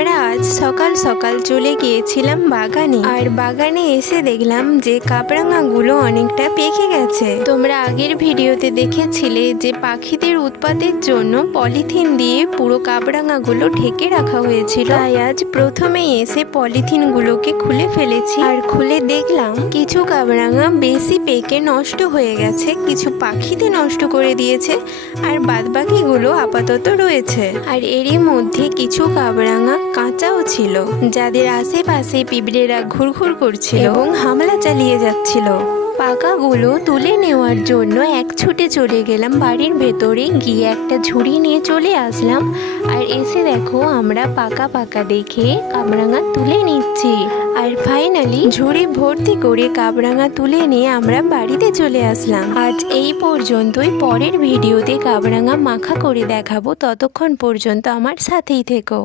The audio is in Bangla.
আমরা আজ সকাল সকাল চলে গিয়েছিলাম বাগানে, আর বাগানে এসে দেখলাম যে কাবরাঙাগুলো অনেকটা পেকে গেছে। তোমরা আগের ভিডিওতে দেখেছিলে যে পাখিদের উৎপাতের জন্য পলিথিন দিয়ে পুরো কাবরাঙাগুলো ঢেকে রাখা হয়েছিল। তাই আজ প্রথমেই এসে পলিথিনগুলোকে খুলে ফেলেছি, আর খুলে দেখলাম কিছু কাবরাঙা বেশি পেকে নষ্ট হয়ে গেছে, কিছু পাখিতে নষ্ট করে দিয়েছে, আর বাদবাকিগুলো আপাতত রয়েছে। আর এরই মধ্যে কিছু কাবরাঙা কাঁচাও ছিল, যাদের আশেপাশে পিঁপড়েরা ঘুরঘুর করছিল এবং হামলা চালিয়ে যাচ্ছিল। পাকাগুলো তুলে নেওয়ার জন্য এক ছুটে চলে গেলাম বাড়ির ভেতরে, গিয়ে একটা ঝুড়ি নিয়ে চলে আসলাম। আর এসে দেখো আমরা পাকা পাকা দেখে কাবরাঙা তুলে নিচ্ছি। আর ফাইনালি ঝুড়ি ভর্তি করে কাবরাঙা তুলে নিয়ে আমরা বাড়িতে চলে আসলাম। আজ এই পর্যন্তই, পরের ভিডিওতে কাবরাঙা মাখা করে দেখাবো। ততক্ষণ পর্যন্ত আমার সাথেই থেকো।